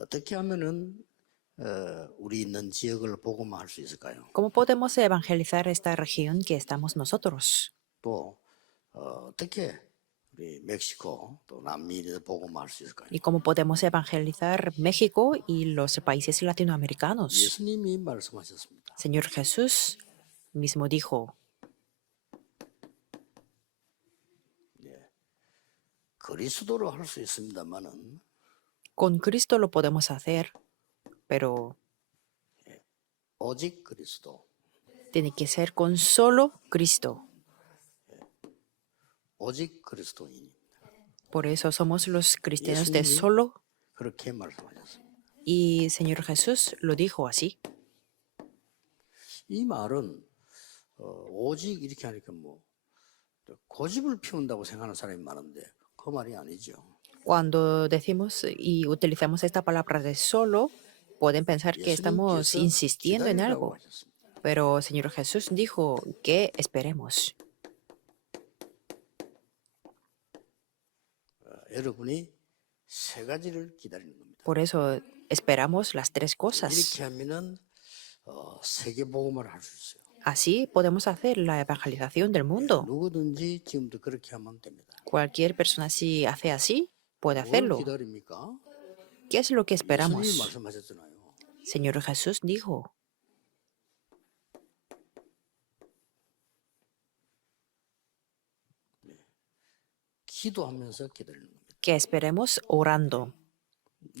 어떻게 하면은 우리 있는 지역을 복음화할 수 있을까요? ¿Cómo podemos evangelizar esta región que estamos nosotros? 또 어떻게 우리 멕시코 또 남미를 복음화할 수 있을까요? ¿Y cómo podemos evangelizar México y los países latinoamericanos? 예수님이 말씀하셨습니다. Señor Jesús mismo dijo, 그리스도로 할 수 있습니다만은 con Cristo lo podemos hacer, pero 오직 그리스도, tiene que ser con solo Cristo. 오직 그리스도인. Por eso somos los cristianos de 예수님이 solo, 그렇게 말씀하셨습니다. y Señor Jesús lo dijo así. 이 말은 오직 이렇게 하니까 뭐 고집을 피운다고 생각하는 사람이 많은데 그 말이 아니죠. Cuando decimos y utilizamos esta palabra de solo, pueden pensar que estamos 예수님께서 insistiendo en 기다리라고 algo. 하셨습니다. Pero Señor Jesús dijo que esperemos. 여러분이 세 가지를 기다리는 겁니다. Por eso esperamos las tres cosas. 이렇게 하면은 세계 복음을 할 수 있어요. Así podemos hacer la evangelización del mundo. 누구든지 지금도 그렇게 하면 됩니다. Cualquier persona si hace así, puede 뭘 hacerlo. 기다립니까? ¿Qué es lo que 예수님이 esperamos? 말씀하셨잖아요. Señor Jesús dijo 기도하면서 기다리는 겁니다. que esperemos orando.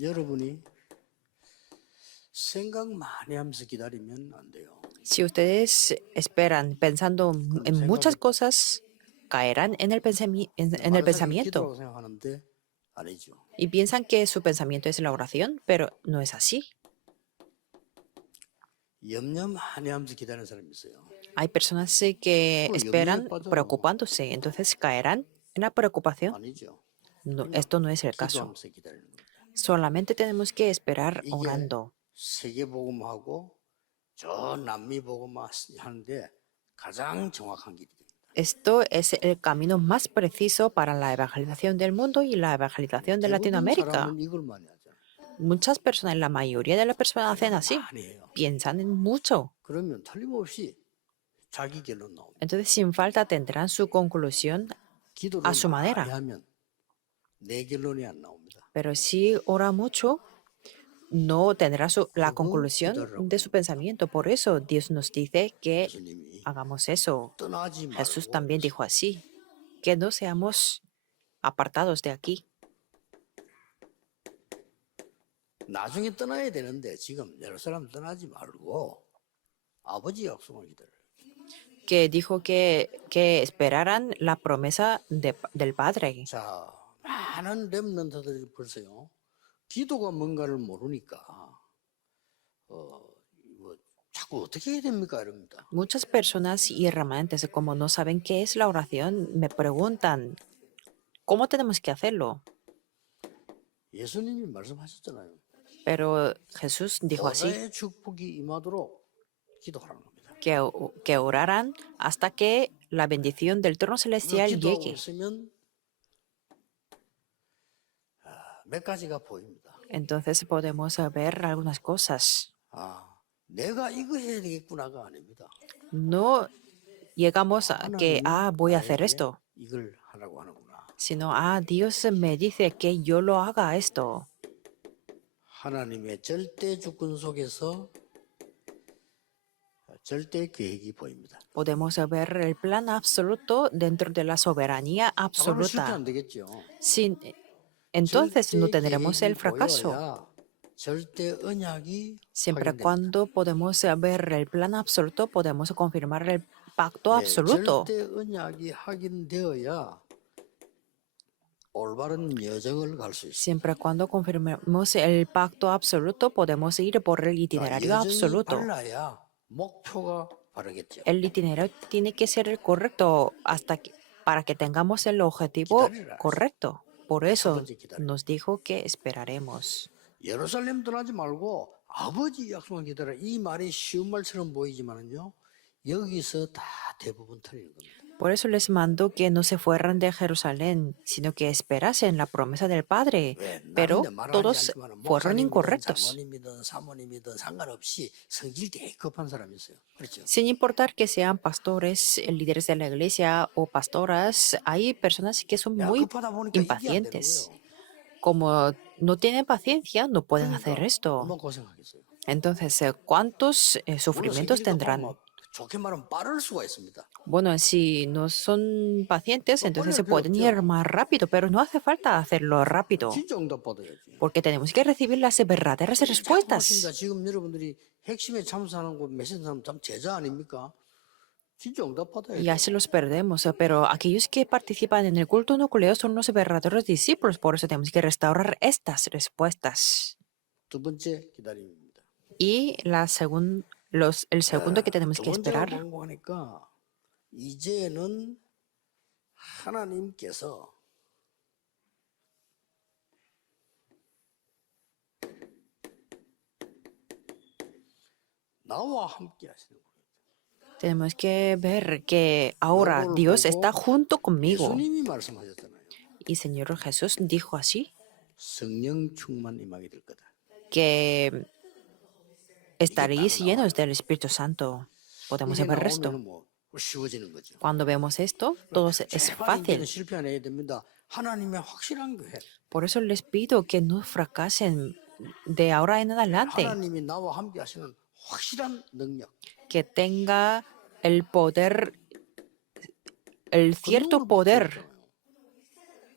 여러분이 생각 많이 하면서 기다리면 안 돼요. Si ustedes esperan pensando en muchas cosas, caerán en el 바로 pensamiento 기도라고 생각하는데 아니죠. y piensan que su pensamiento es la oración, pero no es así. 염려 많이 하면서 기다리는 사람이 있어요. Hay personas que 그걸 esperan 염려에 빠져요. preocupándose, entonces caerán en la preocupación. 아니죠. No, esto no es el caso. 기도하면서 기다리는 겁니다. Solamente tenemos que esperar 이게 orando. 세계 복음하고 저 남미 복음 하는데 가장 정확한 길이 됩니다. Esto es el camino más preciso para la evangelización del mundo y la evangelización de 대부분 Latinoamérica. 사람은 이걸 많이 하잖아요. Muchas personas, la mayoría de las personas hacen así, 많이 해요. piensan en mucho. 그러면 틀림없이 자기 결론 나옵니다. Entonces, sin falta, tendrán su conclusión, 기도를 a su 많이 manera. 하면 내 결론이 안 나옵니다. pero si ora mucho, no tendrá la 그거 conclusión 기다리라고 de su pensamiento. Por eso Dios nos dice que 예수님이 hagamos eso. 떠나지 Jesús 말고 también dijo así, que no seamos apartados de aquí. 나중에 떠나야 되는데 지금 예루살렘 떠나지 말고 아버지 약속을 기다려요. Que dijo que esperaran la promesa del Padre. 자, 많은 렘넌트들이 벌써요. 기도가 뭔가를 모르니까 이거 자꾸 어떻게 해야 됩니까 이럽니다. Muchas personas y remanentes, como no saben qué es la oración, me preguntan, ¿cómo tenemos que hacerlo? 예수님이 말씀하셨잖아요. Pero Jesús dijo así, 보좌의 축복이 임하도록 기도하라는 겁니다. que oraran hasta que la bendición del trono celestial 기도하고 llegue. 있으면 몇 가지가 보입니다. Entonces podemos ver algunas cosas. 내가 이거 해야 되겠구나가 아닙니다. No llegamos a que, voy a hacer 나에게 esto, 이걸 하라고 하는구나. sino, Dios me dice que yo lo haga esto. 하나님의 절대 주권 속에서 절대 계획이 보입니다. Podemos ver el plan absoluto dentro de la soberanía 정말로 실패 absoluta. 안 되겠죠. Entonces no 절대 tendremos el 계획이 fracaso. 보여야 절대 언약이 Siempre 확인됩니다. cuando podemos ver el plan absoluto, podemos confirmar el pacto absoluto. 절대 언약이 확인되어야 올바른 여정을 갈 수 있습니다. Siempre cuando confirmemos el pacto absoluto, podemos ir por el itinerario 여정이 absoluto. 발라야 목표가 바르겠죠. El itinerario tiene que ser el correcto para que tengamos el objetivo 기다리라. correcto. Por eso 번째 기다려. nos dijo que esperaremos. 예루살렘 떠나지 말고 아버지 약속을 기다려. 이 말이 쉬운 말처럼 보이지만은요. 여기서 다 대부분 틀리는 겁니다. Por eso les mandó que no se fueran de Jerusalén, sino que esperasen la promesa del Padre. 왜? 나는 Pero 내 말을 하지 todos 않지만 fueron 목사님이든 incorrectos. 장로님이든 사모님이든 상관없이 성질 되게 급한 사람이 있어요. 그렇죠? Sin importar que sean pastores, líderes de la iglesia o pastoras, hay personas que son 야, muy 급하다 보니까 이게 안 되는 impacientes. 거예요. Como no tienen paciencia, no pueden hacer 그러니까 esto. 얼마나 고생하겠어요. Entonces, ¿cuántos 물론 sufrimientos 성질이 급하면 tendrán? 좋게 말하면 빠를 수가 있습니다. Bueno, si no son pacientes, entonces 빨리 se 할 필요 pueden ir 없죠. más rápido, pero no hace falta hacerlo rápido, 진짜 응답 받아야지. porque tenemos que recibir las verdaderas 자꾸 그렇습니다. respuestas. 지금 여러분들이 핵심에 참석하는 거 메시지 사람 참 제자 아닙니까? 진짜 응답 받아야 Y 돼요. así los perdemos, pero aquellos que participan en el culto nucleo son los verdaderos discípulos, por eso tenemos que restaurar estas respuestas. 두 번째 기다림입니다. Y el segundo que tenemos 두 que 번째가 esperar, 뭔고 하니까 이제는 하나님께서 나와 함께 하시는 거예요. tenemos que ver que ahora 요거를 Dios 보고 está junto conmigo. 예수님이 말씀하셨잖아요. Y Señor Jesús dijo así, 성령 충만 임하게 될 거다. que estaréis llenos del Espíritu Santo. Podemos 이게 ver esto. 나오면 뭐 쉬워지는 거죠. Cuando vemos esto, todo es 제발 이제는 fácil. 실패 안 해야 됩니다. 하나님의 확실한 교회. Por eso les pido que no fracasen de ahora en adelante, 하나님이 나와 함께 하시는 확실한 능력. que tenga el poder, el 그 cierto 능력을 받고 poder, 있잖아요.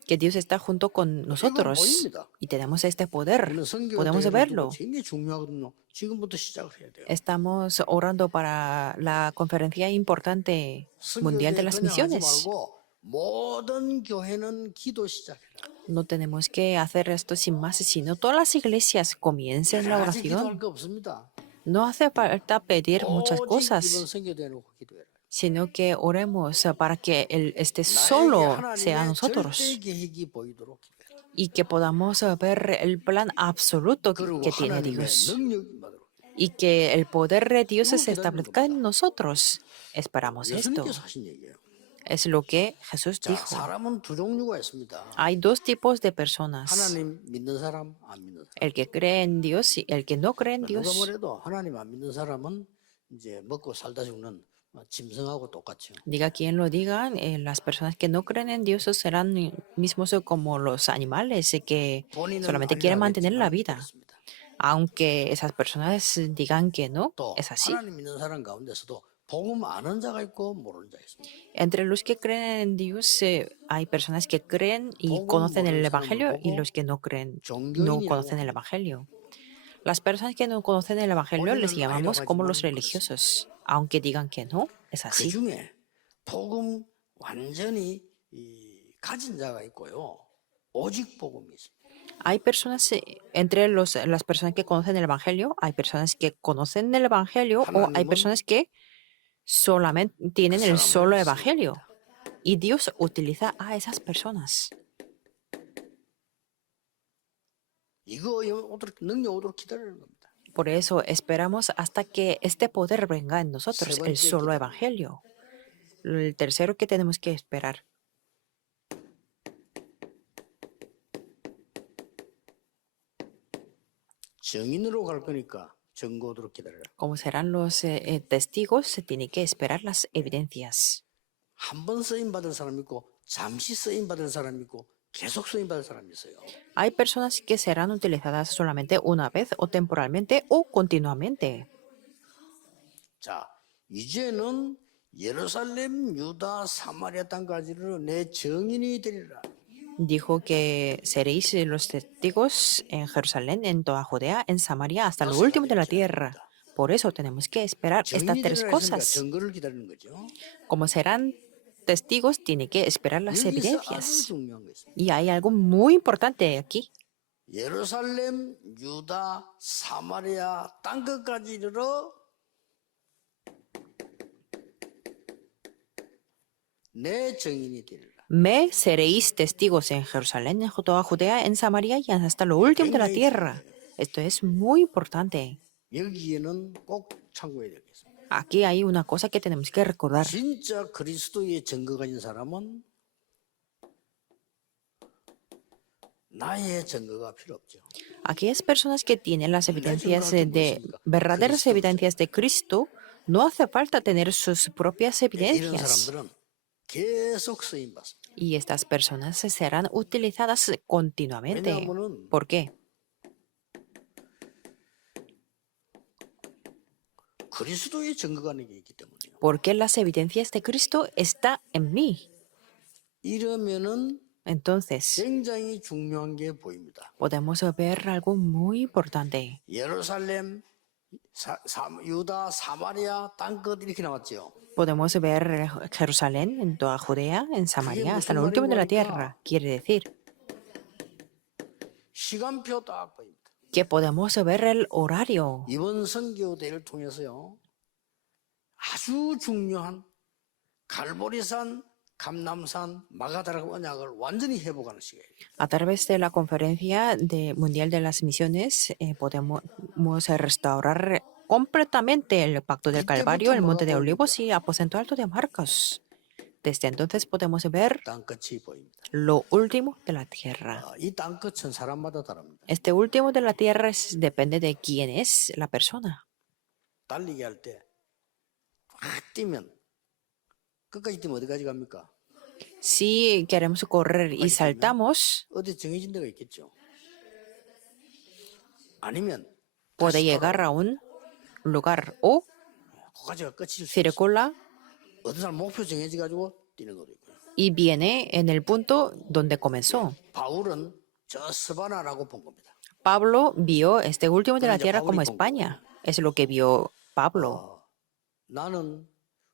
que Dios está junto con 이건 nosotros 보입니다. y tenemos este poder. 우리는 성경 Podemos 대회를 두고 verlo. 굉장히 중요하거든요. 지금부터 시작을 해야 돼요. Estamos orando para la conferencia importante mundial de 성교대 las 그냥 하지 misiones. 말고 모든 교회는 기도 시작해라. No tenemos que hacer esto sin más, sino todas las iglesias comiencen la 여러 가지 기도할 oración. 거 없습니다. No hace falta pedir muchas 오직 이번 cosas, 성교대 놓고 기도해라. sino que oremos para que Él esté 나에게 solo sea 하나님의 nosotros 절대 계획이 보이도록 기도해라. y que podamos ver el plan absoluto 그리고 que tiene 하나님의 Dios 능력이 임하도록 y que el poder de Dios 그거 se 기다리는 establezca en 겁니다. nosotros. Esperamos esto. 예수님께서 하신 얘기예요. Es lo que Jesús 자, dijo. 사람은 두 종류가 있습니다. Hay dos tipos de personas, 하나님 믿는 사람, 안 믿는 사람. el que cree en Dios y el que no cree en 누가 Dios. 뭐래도 하나님 안 믿는 사람은 이제 먹고 살다 죽는 짐승하고 똑같죠. Diga quien lo diga, las personas que no creen en Dios serán mismos como los animales que 본인은 solamente quieren mantener la 아니라겠지만 vida. 그렇습니다. Aunque esas personas digan que no, 또 es así. 하나님 믿는 사람 가운데서도 복음 아는 자가 있고 모르는 자가 있습니다. Entre los que creen en Dios hay personas que creen y 복음 conocen el 모르는 사람을 Evangelio y 보고 los que no creen, no 종교인이라고 conocen el 합니다. Evangelio. Las personas que no conocen el Evangelio les 본인은 llamamos 아니라고 como los 하지만 religiosos, aunque digan que no, es 그 así. 중에 복음 완전히 가진 자가 있고요. 오직 복음이 있습니다. Hay personas, entre las personas que conocen el Evangelio, hay personas que conocen el Evangelio o hay 하나님은 personas que solamente tienen el 사람을 solo 쓰는 Evangelio. Y Dios utiliza a esas personas. 이거 능력 오도록 기다리는 겁니다. Por eso esperamos hasta que este poder venga en nosotros, 세 el 번째 solo 기다림. Evangelio. El tercero que tenemos que esperar. 증인으로 갈 거니까 증거 오도록 기다려라. Como serán los testigos, se tiene que esperar las evidencias. 한 번 쓰임 받을 사람 있고 잠시 쓰임 받을 사람 있고 계속 쓰임 받을 사람이 있어요. Hay personas que serán utilizadas solamente una vez o temporalmente o continuamente. 자, 이제는 예루살렘, 유다, 사마리아 땅까지를 내 증인이 되리라. Dijo que seréis los testigos en Jerusalén, en toda Judea, en Samaria, hasta lo último de la tierra. Por eso tenemos que esperar estas 증인이 tres 되리라 했으니까 cosas. 증거를 기다리는 거죠. Como serán testigos, tiene que esperar las 여기서 아주 evidencias. 중요한 거 있습니다. Y hay algo muy importante aquí. 예루살렘, 유다, 사마리아 땅끝까지 이르러 내 증인이 되리라. Me seréis testigos en Jerusalén, en toda Judea, en Samaria y hasta lo último de la tierra. Esto es muy importante. 여기에는 꼭 참고해야 되겠습니다. Aquí hay una cosa que tenemos que recordar. 진짜 그리스도의 증거가 있는 사람은 나의 증거가 필요 없죠. Aquellas personas que tienen las evidencias 증거할 게 de 무엇입니까? verdaderas 그리스도로 evidencias de Cristo, no hace falta tener sus propias 이런 evidencias. 사람들은 계속 쓰임 받습니다. Y estas personas serán utilizadas continuamente. 왜냐하면은 ¿Por qué? 그리스도의 증거가 내게 있기 때문이에요. Porque las evidencias de Cristo están en mí. 이러면은 Entonces, 굉장히 중요한 게 보입니다. podemos ver algo muy importante. 예루살렘, 유다, 사마리아, 땅끝 이렇게 나왔죠. Podemos ver Jerusalén, en toda Judea, en Samaria, hasta lo último de la tierra. Quiere decir 시간표 딱 보입니다. que podemos ver el horario. 이번 선교대를 통해서요. 아주 중요한 갈보리산, 감남산, 마가다락 언약을 완전히 회복하는 시간이에요. A través de la conferencia mundial de las misiones, podemos restaurar completamente el pacto del Calvario, el monte de Olivos y aposento alto de Marcos. Desde entonces podemos ver 땅끝이 보입니다. lo último de la tierra. 이 땅끝은 사람마다 다릅니다. Este último de la tierra depende de quién es la persona. 달리기 할 때 확 뛰면 끝까지 뛰면 어디까지 갑니까? Si queremos correr y saltamos, 어디 정해진 데가 있겠죠. 아니면 puede llegar a un lugar o 거기까지가 끝일 수 있어요. circula 어떤 사람 목표 정해져 가지고 뛰는 것도 있고요. y viene en el punto donde comenzó. 바울은 저 스바나라고 본 겁니다. Pablo vio este último de la tierra como España. Es lo que vio Pablo. 나는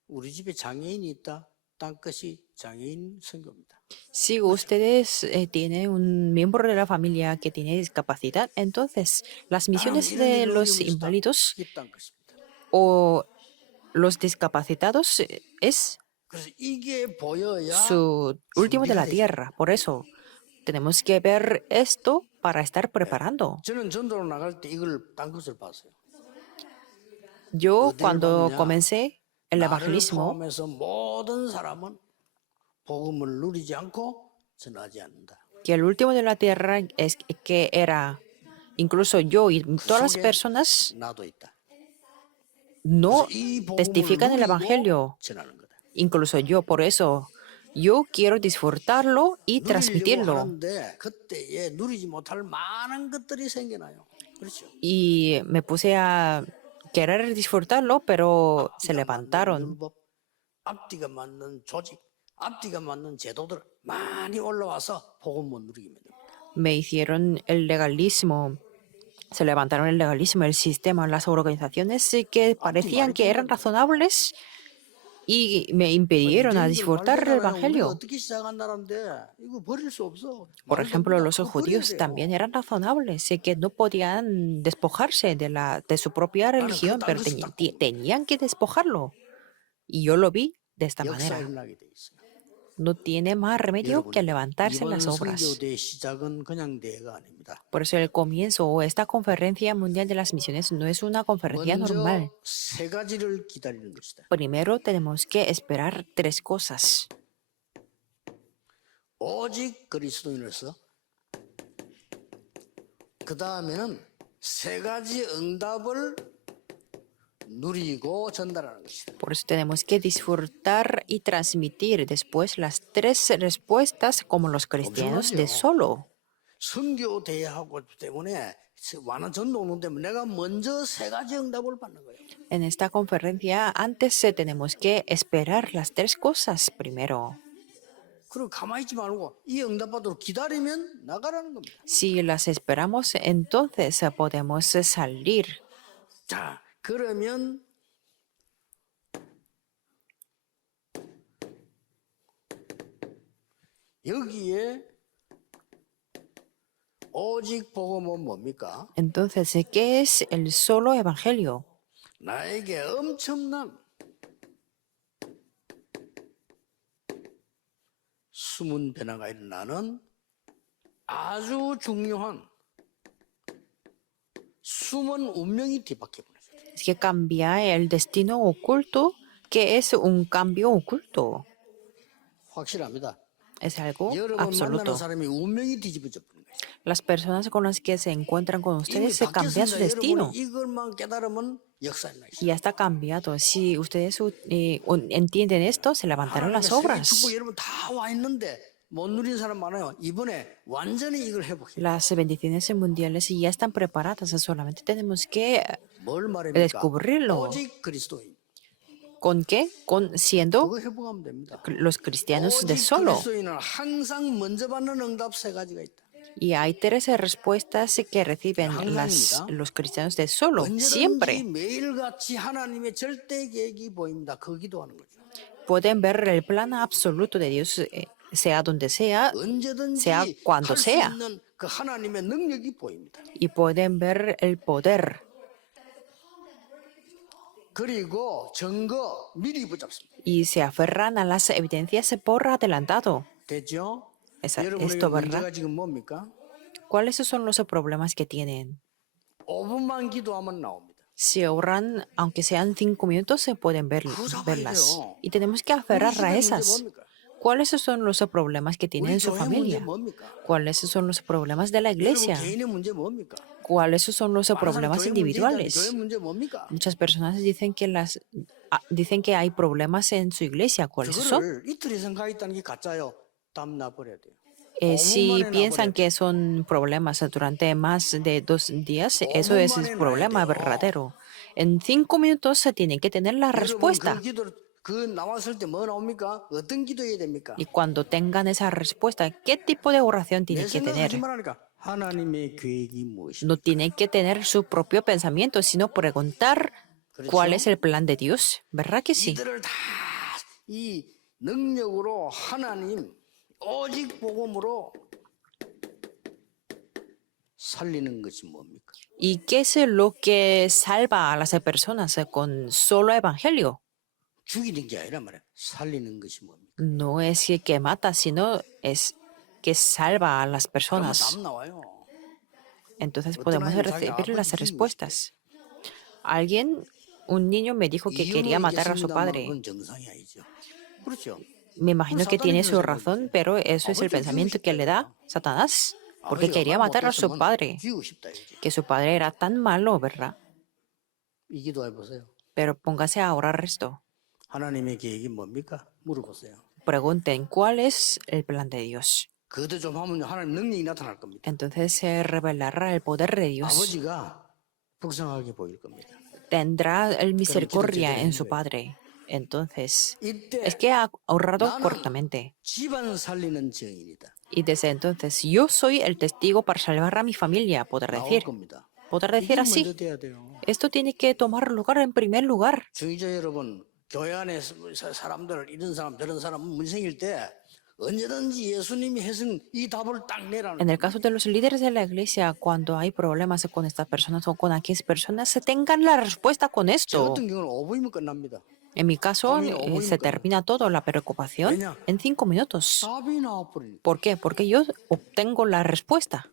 우리 집에 장애인이 있다. 땅끝이 장애인 선교입니다. Si ustedes tienen un miembro de la familia que tiene discapacidad, entonces las misiones de los inválidos 이게 땅끝입니다. o los discapacitados es 그래서 이게 보여야 su último de la tierra. Por eso tenemos que ver esto para estar preparando. 저는 전도로 나갈 때 이걸 땅끝을 봤어요. Yo cuando comencé el 나를 evangelismo, 포함해서 모든 사람은 복음을 누리지 않고 전하지 않는다. que el último de la tierra es que era incluso yo y todas las 속에 personas 나도 있다. no 이 복음을 testifican el 누리고 evangelio, 전하는 거다. incluso yo. Por eso yo quiero disfrutarlo y 누리려고 transmitirlo. 하는데 그때에 누리지 못할 많은 것들이 생겨나요. 그렇죠. Y me puse a querer disfrutarlo, pero se levantaron. 율법, 앞뒤가 맞는 조직, 앞뒤가 맞는 제도들 많이 올라와서 복음 못 누리게 됩니다. Me hicieron el legalismo. Se levantaron el legalismo, el sistema, las organizaciones que parecían que eran razonables y me impidieron a disfrutar el evangelio. 어떻게 시작한 나라인데 이거 버릴 수 없어. Por ejemplo, los 그거 버려야 judíos 돼요. también eran razonables, que no podían despojarse de su propia religión, pero tenían que despojarlo. Y yo lo vi de esta 역사 manera. 일어나게 돼 있어요. No tiene más remedio 여러분, que levantarse en 이번 las obras. 선교대 시작은 그냥 대회가 아닙니다. Por eso el comienzo o esta conferencia mundial de las misiones no es una conferencia normal. 먼저 세 가지를 기다리는 것이다. Primero tenemos que esperar tres cosas. 오직 그리스도인으로서 그 다음에는 세 가지 응답을 누리고 전달하는 것이다. Por eso tenemos que disfrutar y transmitir después las tres respuestas como los cristianos de solo. 선교 대회하고 때문에 완한 전도 오는 때문에 내가 먼저 세 가지 응답을 받는 거예요. En esta conferencia antes tenemos que esperar las tres cosas primero. 그리고 가만히 있지 말고 이 응답 받도록 기다리면 나가라는 겁니다. Si las esperamos, entonces podemos salir. 자, 그러면 여기에 오직 복음은 뭡니까? Entonces, ¿qué es el solo evangelio? 나에게 엄청난 숨은 변화가 일어나는 아주 중요한 숨은 운명이 뒤바뀌어 버려요. que cambiar el destino oculto, que es un cambio oculto. 확실합니다. Es algo 여러분 만나는 absoluto. 사람이 운명이 뒤집어져 버린 거예요. Las personas con las que se encuentran con 이미 ustedes se cambia su 바뀌었습니다. destino. 여러분이 이것만 깨달으면 역사에 나 Y ya está cambiado. Si ustedes entienden esto, se levantarán 하나님의 las 세계 obras. 축복 여러분 다 와 있는데 못 누린 사람 많아요. 이번에 완전히 이걸 회복해요. Las bendiciones mundiales ya están preparadas. Solamente tenemos que 뭘 말합니까? descubrirlo. 오직 그리스도인. ¿Con qué? Siendo 그거 회복하면 됩니다. los cristianos de 오직 solo. 그리스도인은 항상 먼저 받는 응답 세 가지가 있다. Y hay 13 respuestas que reciben los cristianos de solo, 언제든지 siempre. 매일같이 하나님의 절대 계획이 보입니다. 그 기도하는 거죠. Pueden ver el plan absoluto de Dios, sea donde sea, 언제든지 sea cuando 할 수 sea. 있는 그 하나님의 능력이 보입니다. Y pueden ver el poder. 그리고 증거 미리 붙잡습니다. Y se aferran a las evidencias por adelantado. 됐죠? Esto, 여러분에게 ¿verdad? 문제가 지금 뭡니까? ¿Cuáles son los problemas que tienen? 5분만 기도하면 나옵니다. Si oran, aunque sean 5 minutos, se pueden verlas. Y tenemos que aferrar a esas. ¿Cuáles son los problemas que tiene 우리 en su 교회 문제 familia? 뭡니까? ¿Cuáles son los problemas de la 여러분 iglesia? 개인의 문제 뭡니까? ¿Cuáles son los 많은 사람 problemas 교회 문제 individuales? 교회 문제 뭡니까? Muchas personas dicen que hay problemas en su iglesia. ¿Cuáles son? 그거를 이틀 이상 가 있다는 게 가짜요. 땀 나버려야 돼요. Si piensan que son problemas durante más de 2 días, eso es el problema verdadero. En 5 minutos se tiene que tener la respuesta. 여러분 그 기도 그 나왔을 때 뭐 나옵니까? 어떤 기도해야 됩니까? Y cuando tengan esa respuesta, ¿qué tipo de oración 내 tienen que 생각하지 tener? 말라니까. 하나님의 계획이 무엇이냐? No tienen que tener su propio pensamiento, sino preguntar cuál es el plan de Dios. ¿Verdad que sí? 이들을 다 이 능력으로 하나님 오직 복음으로 살리는 것이 뭡니까? ¿Y qué es lo que salva a las personas con solo evangelio? 죽이는 게 아니라 말이야. 살리는 것이 뭡니까? No es que mata, sino es que salva a las 그러면 personas. 답 나와요. Entonces podemos recibir las respuestas. Un niño me dijo que quería matar a su padre. 그건 정상이 아니죠. 그렇죠. Me imagino que tiene su razón, pero eso es el pensamiento que le da Satanás, porque quería matar a su padre, 죽이고 싶다 이거지. que su padre era tan malo, ¿verdad? 이 기도해 보세요. Pero póngase a orar esto. 하나님의 계획이 뭡니까? 물어보세요. Pregunten, ¿cuál es el plan de Dios? 그것도 좀 하면 하나님 능력이 나타날 겁니다. Entonces se revelará el poder de Dios. 아버지가 불쌍하게 보일 겁니다. Tendrá el misericordia en su padre. Entonces, 이때 es que ha ahorrado 나는 correctamente. 집안 살리는 증인이다. Y desde entonces, yo soy el testigo para salvar a mi familia, podrá 나올 decir. 겁니다. Podrá decir 이게 así. 먼저 돼야 돼요. Esto tiene que tomar lugar en primer lugar. 중의자 여러분, 교회 안에 사람들 이런 사람 저런 사람 문생일 때 언제든지 예수님이 해준 이 답을 딱 내라는 En el caso de los líderes de la iglesia, cuando hay problemas con estas personas o con aquellas personas, se tengan la respuesta con 저 esto. 같은 경우는 5분이면 끝납니다. En mi caso, se termina todo, la preocupación, en 5 minutos. 답이 나와버리니까. ¿Por qué? Porque yo obtengo la respuesta.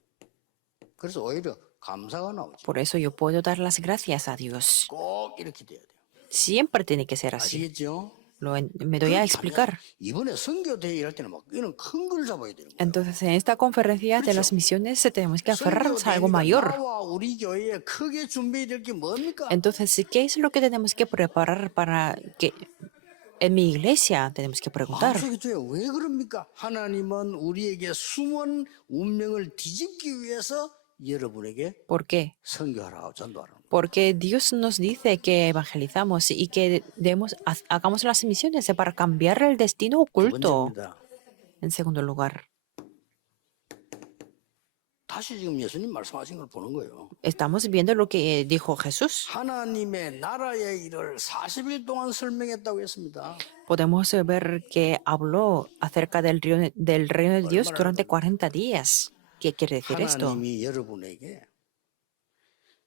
그래서 오히려 감사가 나오죠. Por eso yo puedo dar las gracias a Dios. 꼭 이렇게 돼야 돼요. Siempre tiene que ser así. 아시겠죠? Me doy a explicar. 이번에 선교대회 일할 때는 막 이런 큰 걸 잡아야 되는 거예요. Entonces, en esta conferencia de las misiones tenemos que aferrarnos a algo mayor. 나와 우리 교회에 크게 준비해야 될 게 뭡니까? Entonces, ¿qué es lo que tenemos que preparar para que en mi iglesia tenemos que preguntar? 마음속에 왜 그럽니까? 하나님은 우리에게 숨은 운명을 뒤집기 위해서 여러분에게 ¿Por qué? 선교하라, 전도하라. Porque Dios nos dice que evangelizamos y que hagamos las misiones para cambiar el destino 두 oculto. 번째입니다. En segundo lugar, 다시 지금 예수님 말씀하신 걸 보는 거예요. estamos viendo lo que dijo Jesús. 하나님의 나라의 일을 40일 동안 설명했다고 했습니다. Podemos ver que habló acerca del reino de Dios durante 40 días. ¿Qué quiere decir esto? 하나님이 여러분에게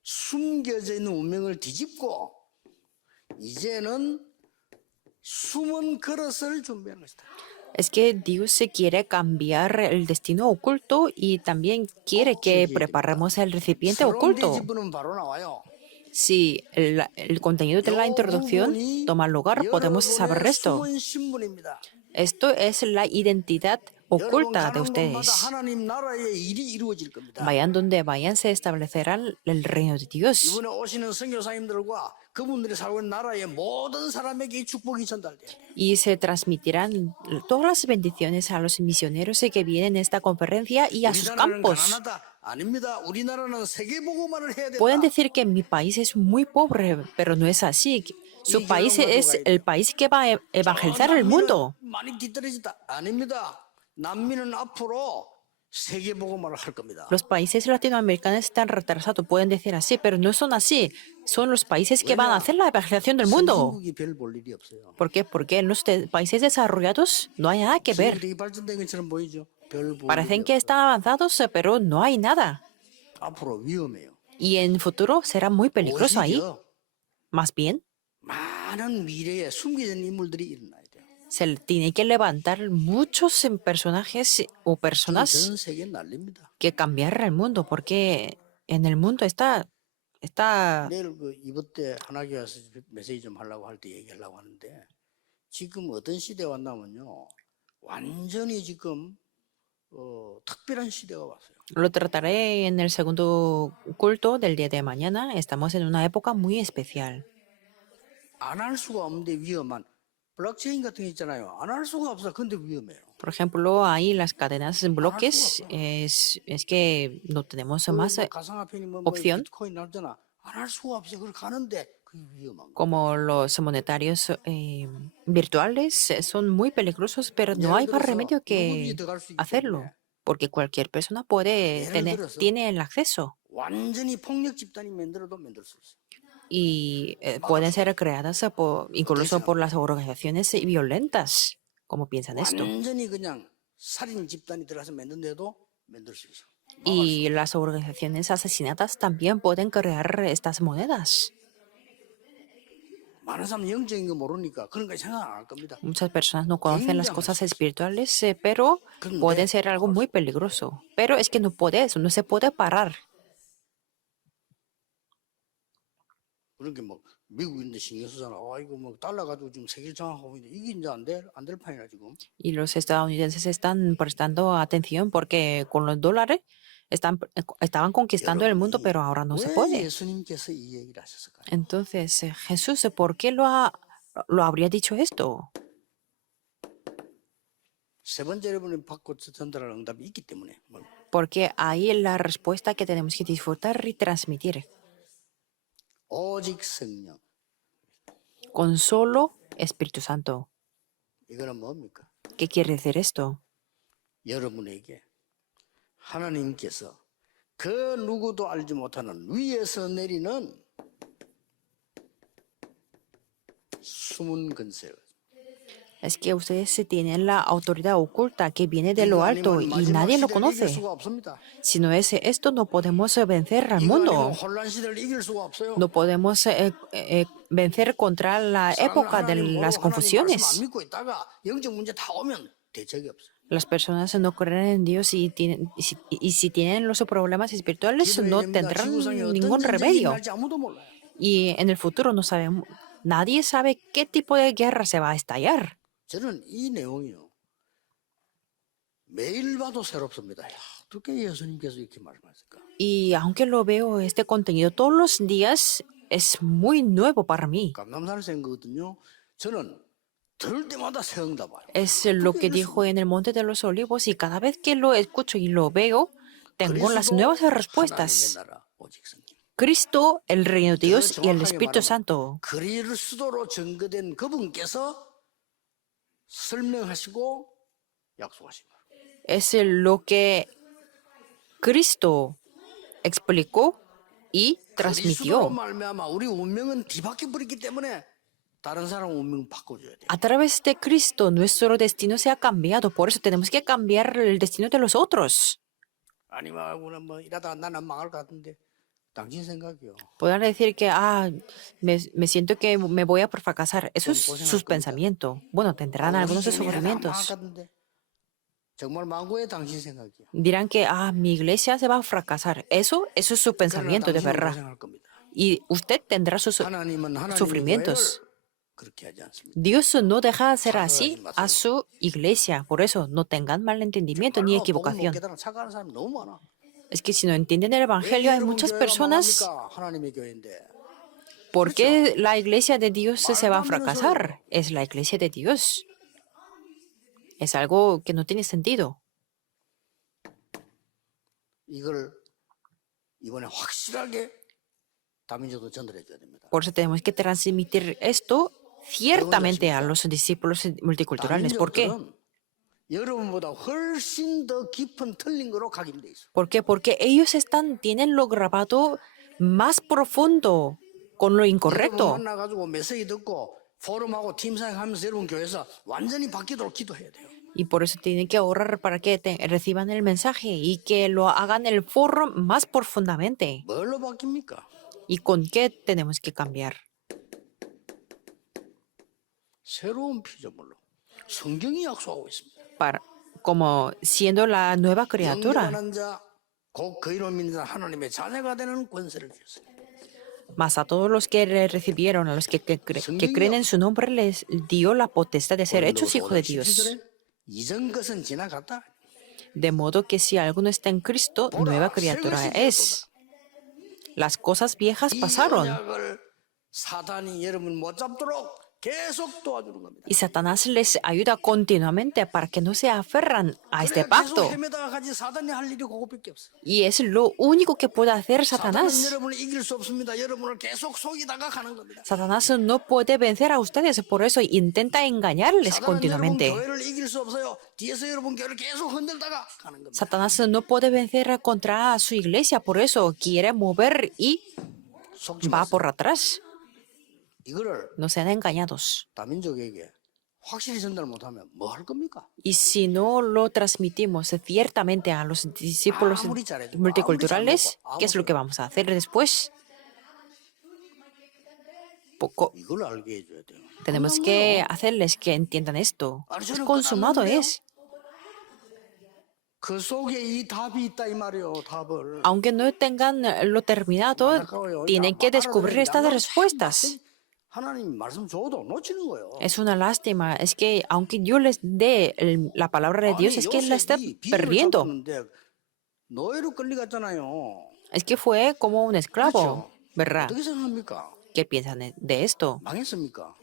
숨겨져 있는 운명을 뒤집고 이제는 숨은 그릇을 준비하는 것이다. Es que Dios se quiere cambiar el destino oculto y también quiere que preparemos el recipiente 새로운 oculto. 뒤집으면 바로 나와요. Si el contenido de la 요 introducción 부분이 toma lugar, podemos saber 여러분의 esto. 숨은 신분입니다. Esto es la identidad 여러분 oculta de 가는 곳마다 ustedes. 하나님 나라의 일이 이루어질 겁니다. Vayan donde vayan, se establecerá el reino de Dios. 이번에 오시는 선교사님들과 그분들이 살고 있는 나라의 모든 사람에게 이 축복이 전달돼요. Y se transmitirán todas las bendiciones a los misioneros que vienen a esta conferencia y a sus 우리나라는 campos. 가난하다. 아닙니다. 우리나라는 세계보고만을 해야 Pueden 된다. decir que mi país es muy pobre, pero no es así. Su Y país que no es el país que va a evangelizar el mundo. 많이 뒤떨어졌다. 아닙니다. 난민은 앞으로 세계보고만을 할 겁니다. Los países latinoamericanos están retrasados, pueden decir así, pero no son así. Son los países que van a hacer la evangelización del mundo. 선진국이 별 볼 일이 없어요. ¿Por qué? Porque en los países desarrollados no hay nada que ver. 되게 발전된 것처럼 보이죠. 별 볼 Parecen 일이 que están avanzados, pero no hay nada. 앞으로 위험해요. Y en futuro será muy peligroso ahí. 오히려 Más bien, 많은 미래에 숨겨진 인물들이 일어나야 돼요. se tiene que levantar muchos personajes o personas 전 세계 난립니다. que cambiar el mundo, porque en el mundo está 내일 그 이번 때 하나교회 와서 메시지 좀 하려고 할 때 얘기하려고 하는데 지금 어떤 시대에 왔냐면요. 완전히 지금 특별한 시대가 왔어요. lo trataré en el segundo culto del día de mañana. Estamos en una época muy especial. 안 할 수가 없는데 위험한 블록체인 같은 게 있잖아요. 안 할 수가 없어. 근데 위험해요. Por ejemplo, ahí las cadenas en bloques es que no tenemos más 가상화폐니 뭐 opción. 비트코인 나오잖아. 안 할 수가 없어. 그걸 가는데 그게 위험한 거. Como los monetarios virtuales son muy peligrosos, pero no hay más remedio que hacerlo, porque cualquier persona puede tiene el acceso 완전히 폭력 집단이 만들어도 만들 수 있어. y pueden ser creadas incluso por las organizaciones violentas, como piensan esto. 완전히 그냥 살인 집단이 들어가서 만든데도 만들 수 있어. Y las organizaciones asesinadas también pueden crear estas monedas. 많은 사람 영적인 거 모르니까 그런 거 생각 안 할 겁니다. Muchas personas no conocen las cosas espirituales, pero pueden ser algo muy peligroso. Pero es que no puede eso, no se puede parar. 그렇게 뭐 미국인데 신경 쓰잖아. 이거 뭐 달러 가지고 지금 세계를 장악하고 있는데 이게 이제 안될 판이라 지금. Y los estadounidenses están prestando atención porque con los dólares estaban conquistando el mundo, pero ahora no se 왜 puede. 예수님께서 이 얘기를 하셨을까요? Entonces, Jesús, ¿por qué lo habría dicho esto? 세 번째 여러분이 받고 전달할 응답이 있기 때문에 Porque ahí es la respuesta que tenemos que disfrutar y transmitir. 오직 성령. Con solo Espíritu Santo. 이거는 뭡니까? ¿Qué quiere decir esto? 여러분에게 하나님께서 그 누구도 알지 못하는 위에서 내리는 숨은 권세. Es que ustedes tienen la autoridad oculta que viene de lo alto y nadie lo conoce. Si no es esto, no podemos vencer al mundo. No podemos vencer contra la época de las confusiones. Las personas no creen en Dios y si tienen los problemas espirituales no tendrán ningún remedio. Y en el futuro no sabemos, nadie sabe qué tipo de guerra se va a estallar. 저는 이 내용이요. 매일 봐도 새롭습니다. 어떻게 예수님께서 이렇게 말씀하실까? Y aunque lo veo este contenido todos los días, es muy nuevo para mí. 감남산에서 한 거거든요. 저는 들을 때마다 새 응답 와요. Es lo que dijo en el Monte de los Olivos y cada vez que lo escucho y lo veo, tengo las nuevas respuestas. Cristo, el reino de Dios y el Espíritu Santo. 그리스도로 증거된 그분께서 설명하시고 약속하신 거예요. Es lo que Cristo explicó y 그리스도로 transmitió. 말미암아 우리 운명은 뒤바뀌어 버렸기 때문에 다른 사람 운명 바꿔줘야 돼. A través de Cristo, nuestro destino se ha cambiado. Por eso tenemos que cambiar el destino de los otros. 아니면 뭐 이러다 나는 망할 것 같은데 당신 생각이요. Podrán decir que me siento que me voy a fracasar. Eso es sus pensamientos. Bueno, tendrán algunos sufrimientos. 정말 망고에 당신 생각이요. Dirán que mi iglesia se va a fracasar. Eso es su pensamiento de verdad. y usted tendrá sus 하나님은 하나님의 교회를 sufrimientos. 그렇게 하지 않습니다. Dios no deja hacer así a su iglesia. Por eso no tengan malentendimiento ni 정말로 복음 못 equivocación. 깨달아 착각하는 사람 너무 많아. Es que si no entienden el 왜 Evangelio, hay 여러분 muchas 교회가 personas. 망합니까? 하나님의 교회인데. ¿Por qué la iglesia de Dios se va a 말도 안 되는 fracasar? Es la iglesia de Dios. Es algo que no tiene sentido. 이걸 이번에 확실하게 다민족도 전달해 줘야 됩니다. Por eso tenemos que transmitir esto ciertamente a los discípulos multiculturales. ¿Por qué? 다민족들은 여러분보다 훨씬 더 깊은 틀린 거로 각인돼 있어. ¿Por qué? Porque ellos tienen lo grabado más profundo con lo 여러분 incorrecto. 만나가지고 메시지 듣고 포럼하고 팀 사역하면서 여러분 교회에서 완전히 바뀌도록 기도해야 돼요. Y por eso tienen que orar para que reciban el mensaje y que lo hagan el foro más profundamente. 뭘로 바뀝니까? ¿Y con qué tenemos que cambiar? 새로운 피조물로 성경이 약속하고 있습니다. Como siendo la nueva criatura. 영접하는 자, 곧 그 이름 믿는 자 하나님의 자녀가 되는 권세를 주셨어요. Mas a todos los que le recibieron, a los que creen en su nombre, les dio la potestad de ser hechos hijos de Dios. 이전 것은 지나갔다. De modo que si alguno está en Cristo, nueva criatura es. Las cosas viejas 이 pasaron 언약을 사단이 여러분 못 잡도록 계속 도와주는 겁니다. y Satanás les ayuda continuamente para que no se aferran a este 그래, 계속 pacto. 헤매다가 가지 사단이 할 일이 그거밖에 없어요. Y es lo único que puede hacer 사단은 Satanás. 여러분을 이길 수 없습니다. 여러분을 계속 속이다가 가는 겁니다. Satanás no puede vencer a ustedes, por eso intenta engañarles 사단은 여러분 continuamente. 교회를 이길 수 없어요. 뒤에서 여러분 교회를 계속 흔들다가 가는 겁니다. Satanás no puede vencer contra su iglesia, por eso quiere mover y 속지 va 마세요. por atrás. 이거를 No sean engañados. 다민족에게 확실히 전달 못하면 뭐 할 겁니까? Y si no lo transmitimos ciertamente a los discípulos 아무리 잘해도, multiculturales, 아무리 ¿qué es lo que vamos a hacer después? Poco. 이걸 알게 해줘야 돼요. Tenemos 끝난 que 거예요. hacerles que entiendan esto. 아니, Es 저는 consumado 끝났는데요. es. 그 속에 이 답이 있다 이 말이에요. 답을. Aunque no tengan lo terminado, 안타까워요. tienen que descubrir estas respuestas. 하나님 말씀 줘도 놓치는 거예요. Es una lástima. Es que aunque yo les dé la palabra de Dios, es que la está 요셉이 비유를 perdiendo. 잡았는데 노예로 끌려갔잖아요. Es que fue como un esclavo, 그렇죠? ¿verdad? 어떻게 생각합니까? ¿Qué piensan de esto? 망했습니까?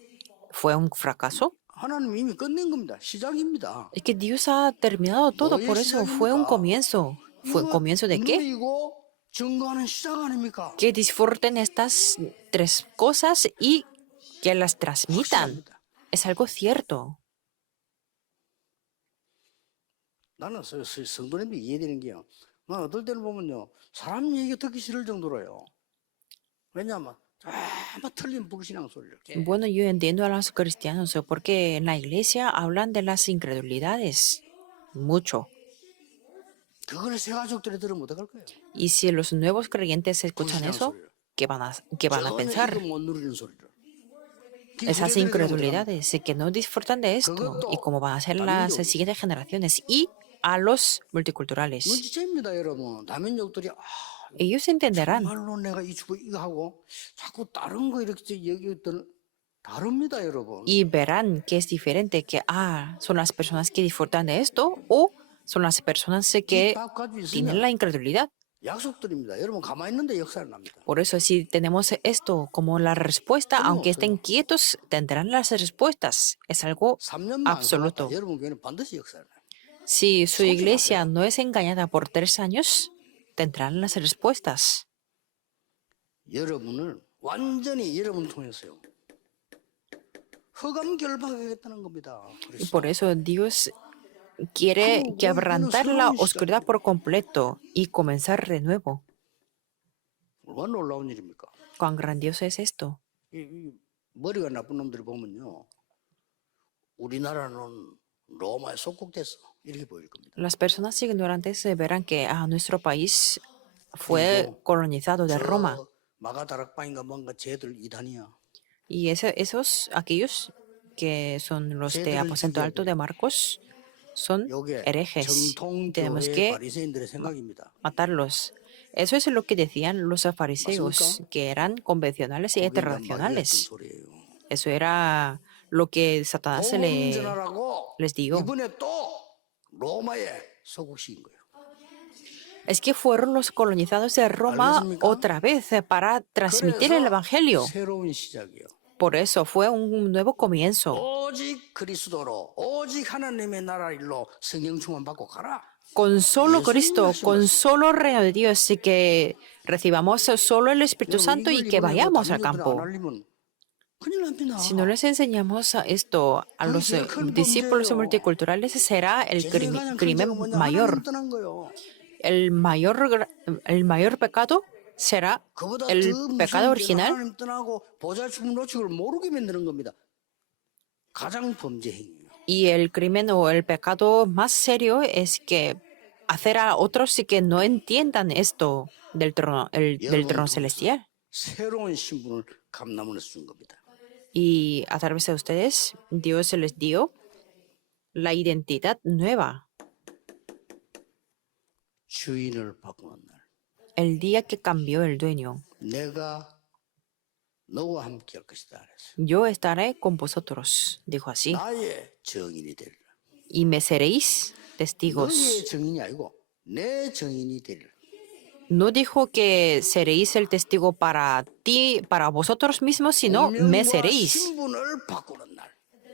¿Fue un fracaso? 하나님 이미 끝낸 겁니다. 시작입니다. Es que Dios ha terminado todo, por eso fue un comienzo. ¿Fue un 이거 comienzo de qué? 누리고 증거하는 시작 아닙니까? Que disfruten estas tres cosas y que las transmitan. 확실합니다. Es algo cierto. 나는 성도님이 이해되는 게요. 난 어떨 때는 보면요. 사람 얘기 듣기 싫을 정도로요. 왜냐하면 막 틀린 불신앙 소리를. Bueno, yo entiendo a los cristianos porque en la iglesia hablan de las incredulidades. Mucho. 그걸 새 가족들이 들으면 어떡할 거예요? Y si los nuevos creyentes escuchan 불신앙 eso, 소리를. ¿qué van a 전혀 pensar? 이거 못 누리는 소리를. 그게 Esas 후대들에게 어떡합니까? incredulidades que no disfrutan de esto y cómo van a ser las siguientes generaciones y a los multiculturales. 눈치챕니다, 여러분. 다민족들이 Ellos entenderán 정말로 내가 이 주고 이거 하고 자꾸 다른 거 이렇게 얘기했더니 다릅니다, 여러분. y verán que es diferente, que son las personas que disfrutan de esto o son las personas que 이 답 가지고 tienen 있으면 la incredulidad. 약속드립니다. 여러분 가만히 있는데 역사를 납니다. Por eso, si tenemos esto como la respuesta, aunque estén quietos, tendrán las respuestas. Es algo 3년만 absoluto. 여러분 교회는 반드시 역사를 나요. Si su iglesia no es engañada por 3 años, tendrán las respuestas. 여러분을 완전히 여러분 통해서요. 흑암결박하겠다는 겁니다. Y por eso Dios quiere quebrantar la oscuridad por completo y comenzar de nuevo. 얼마나 놀라운 일입니까? Cuán grandioso es esto. 이 머리가 나쁜 놈들이 보면요. 우리나라는 로마에 속국됐어. 이렇게 보일 겁니다. Las personas ignorantes verán que nuestro país fue colonizado de Roma. 마가다락방인가 뭔가 쟤들 이단이야. Y aquellos que son los de aposento alto de Marcos son 요게 herejes. Tenemos 정통교회 que 바리새인들의 생각입니다. matarlos. Eso es lo que decían los fariseos, 맞습니까? que eran convencionales y 그게 이제 마귀가 했던 tradicionales. 소리예요. Eso era lo que Satanás 복음 전하라고 les dio. 이번에 또 로마에 소국시킨 거예요. Es que fueron los colonizados de Roma 알겠습니까? otra vez para transmitir el 그래서 Evangelio. 새로운 시작이요. Por eso fue un nuevo comienzo. 오직 그리스도로 오직 하나님의 나라 일로 성령 충만 받고 가라. Con solo Cristo, 하신 con 말씀. solo el reino de Dios y que recibamos solo el Espíritu 여러분, Santo y 이걸 que 이번에 뭐 vayamos al 담임들은 안 campo. 알리면 큰일 납니다. Si no les enseñamos esto a 그게 los 제일 큰 discípulos 범죄예요. multiculturales, será el 제일 가장 큰 crimen 죄가 뭐냐? mayor. 하나님 떠난 거예요. El mayor pecado será 그보다 el 더 pecado 무서운 죄는 original. 하나님 떠나고 보좌 죽음 놓치고를 모르게 만드는 겁니다. 가장 범죄 행위예요. Y el crimen o el pecado más serio es que hacer a otros y que no entiendan esto del trono, del trono celestial. 새로운 신분을 감남원에서 준 겁니다. Y a través de ustedes, Dios les dio la identidad nueva. 주인을 바꾸는 날, El día que cambió el dueño. 내가 너와 함께 할 것이다. 그래서 Yo estaré con vosotros, dijo así, 나의 정인이 되리라. y me seréis 너의 testigos. 정인이 아니고 내 정인이 되리라. No dijo que seréis el testigo para ti, para vosotros mismos, sino me 운명과 seréis. 신분을 바꾸는 날.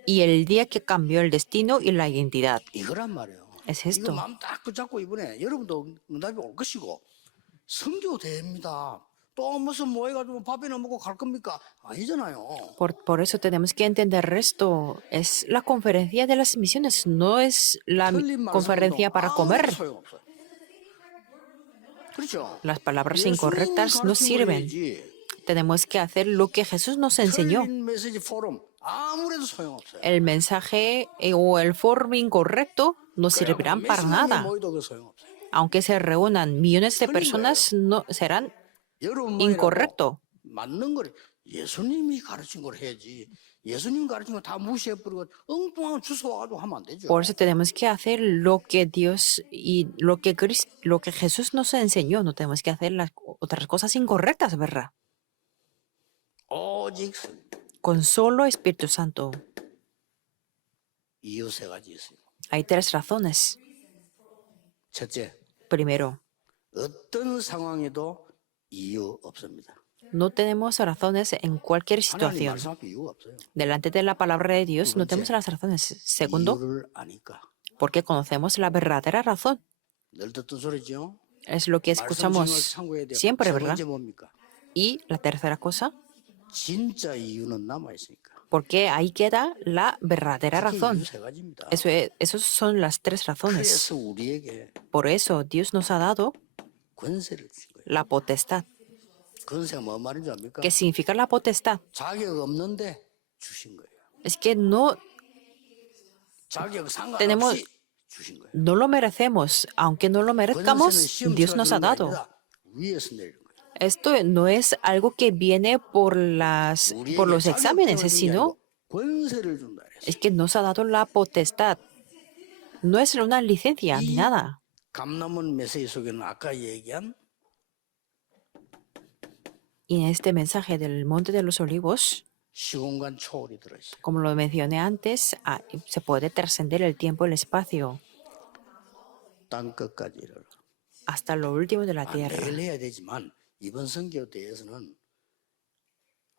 Y el día que cambió el destino y la identidad. 이거란 말이에요. Es 이거 esto. 마음 딱 붙잡고 이번에 여러분도 응답이 올 것이고 선교대회입니다. 또 무슨 뭐 해가지고 밥이나 먹고 갈 겁니까? 아니잖아요. Por eso tenemos que entender esto. Es la conferencia de las misiones, no es la 틀린 말씀은 conferencia para 아무것도 comer. 소용없어요. 그렇죠? Las palabras 예수님이 incorrectas no 가르친 sirven. 거야지. Tenemos que hacer lo que Jesús nos enseñó. 틀린 메시지 포럼 아무래도 소용없어요. El mensaje o el foro incorrecto no servirán para 몇십 명이 nada. 모여도 그 소용없어요. Aunque se reúnan millones de personas, no serán 여러분 incorrecto. 맞는 걸 예수님이 가르친 걸 해야지. 예수님 가르친 거 다 무시해버리고 엉뚱한 주워 와가지고 하면 안 되죠. Por eso tenemos que hacer lo que Dios y lo que Jesús nos enseñó. No tenemos que hacer las otras cosas incorrectas, ¿verdad? 오직 Con solo Espíritu Santo. 이유 세 가지 있어요. Hay tres razones. 첫째, Primero, 어떤 상황에도 이유 없습니다. no tenemos razones en cualquier 하나님 situación. 말씀 앞에 이유가 없어요. Delante de la palabra de Dios no tenemos las razones. Segundo, 이유를 아니까. porque conocemos la verdadera razón. 늘 듣던 소리죠. Es lo que 말씀 escuchamos 중요하게 참고해야 돼요. siempre, 첫 ¿verdad? 번째 뭡니까? Y la tercera cosa, 진짜 이유는 남아 있으니까. porque ahí queda la verdadera 그게 razón. 이유 세 가지입니다. Esas son las tres razones. 그래서 우리에게 Por eso Dios nos ha dado 권세를 주신 거예요. la potestad. 권세가 뭐 말인지 압니까? ¿Qué significa la potestad? 자격 없는데 주신 거예요. Es que no, 자격 tenemos- 상관없이 주신 거예요. no lo merecemos. Aunque no lo 권세는 merezcamos, 시험 Dios nos ha 주는 게 dado. 아니라 위에서 내리는 거예요. Esto no es algo que viene por los 우리에게 exámenes, 자격 때문에 sino 권세를 준다 그랬어요. es que nos ha dado la potestad. No es una licencia ni nada. 감남원 메시지 속에는 아까 얘기한 Y en este mensaje del Monte de los Olivos, 시공간 초월이 들어있어요. como lo mencioné antes, se puede trascender el tiempo y el espacio 땅 끝까지 이르러. hasta lo último de la tierra. 매일 해야 되지만 이번 선교대회에서는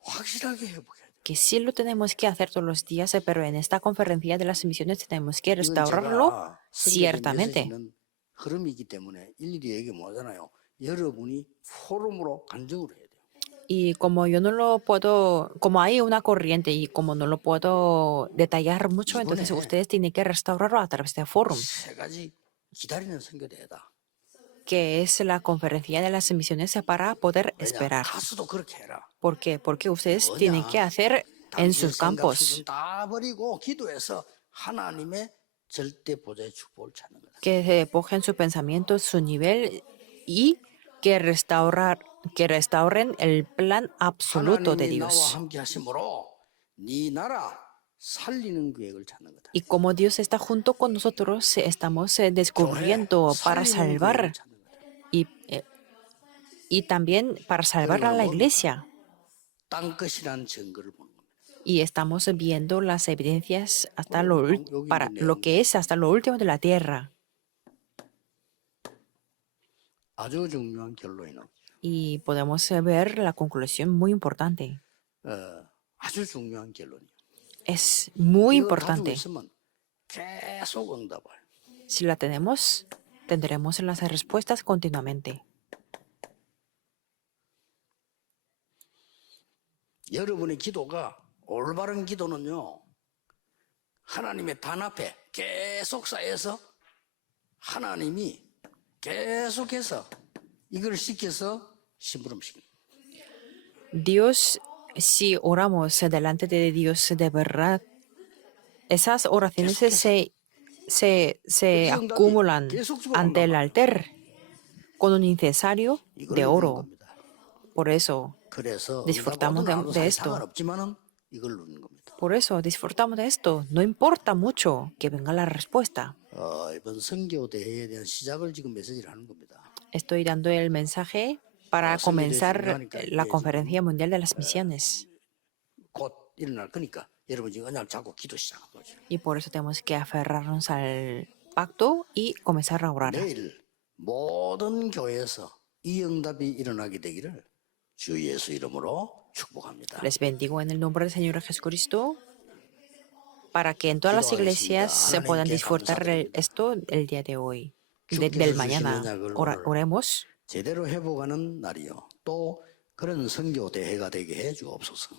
확실하게 회복해야 돼요. Que sí lo tenemos que hacer todos los días, pero en esta conferencia de las misiones tenemos que 이건 restaurarlo 제가 선교대 ciertamente. 메시지는 흐름이기 때문에 일일이 얘기 못하잖아요. 여러분이 포럼으로 간증을 해야 돼요. Y como yo no lo puedo, como hay una corriente y como no lo puedo detallar mucho, entonces 이번에 ustedes tienen que restaurarlo a través de forum, 세 가지 기다리는 선교대회다. que es la conferencia de las misiones para poder 왜냐? esperar. 가수도 그렇게 해라. ¿Por qué? Porque ustedes 뭐냐? tienen que hacer en 당신의 sus 생각 campos, 수준 다 버리고 기도해서 하나님의 절대 보좌의 축복을 찾는 거다. que se pojen su pensamiento, su nivel y que restauren el plan absoluto de 하나님이 나와 Dios. 함께 하심으로 네 나라 살리는 계획을 찾는 거다. Y como Dios está junto con nosotros, estamos descubriendo para 살리는 salvar 계획을 찾는 거다. y y también para salvar a 이거는 la 뭡니까? iglesia. 땅끝이라는 증거를 보는 겁니다. Y estamos viendo las evidencias hasta 여기 para 이제 lo que es hasta lo último de la tierra. 아주 중요한 결론이 나오죠. Y podemos ver la conclusión muy importante. 아주 중요한 결론이에요. Es muy 이걸 가지고 importante. 있으면 계속 응답을. Si la tenemos, tendremos las respuestas continuamente. 여러분의 기도가 올바른 기도는요, 하나님의 단 앞에 계속 쌓여서 하나님이 계속해서 이걸 시켜서 심부름시킵니다. Dios, si oramos delante de Dios de verdad, esas oraciones se acumulan ante el altar con un incensario 이걸 de 누르는 oro. 겁니다. Por eso 그래서 disfrutamos 응답 안 와도 de 사실 esto. 상관없지만은 이걸 누르는 겁니다. Por eso disfrutamos de esto. No importa mucho que venga la respuesta. 이번 선교 대회에 대한 시작을 지금 메시지를 하는 겁니다. Estoy dando el mensaje para comenzar 중요하니까 la 이제 Conferencia Mundial de las Misiones. 곧 일어날 거니까 여러분 지금 언약을 잡고 기도 시작한 거죠. Y por eso tenemos que aferrarnos al pacto y comenzar a orar. 내일 모든 교회에서 이 응답이 일어나게 되기를 주 예수 이름으로 축복합니다. Les bendigo en el nombre del Señor Jesucristo para que en todas las iglesias se puedan disfrutar esto el día de hoy, del mañana. Oremos. 제대로 회복하는 날이요. 또 그런 선교 대회가 되게 해 주옵소서.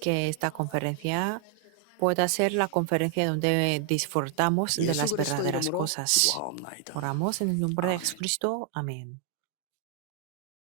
Que esta conferencia pueda ser la conferencia donde disfrutamos de las 예수 그리스도 verdaderas 이름으로 cosas. 기도하옵나이다. Oramos en el nombre de Jesucristo. Amén.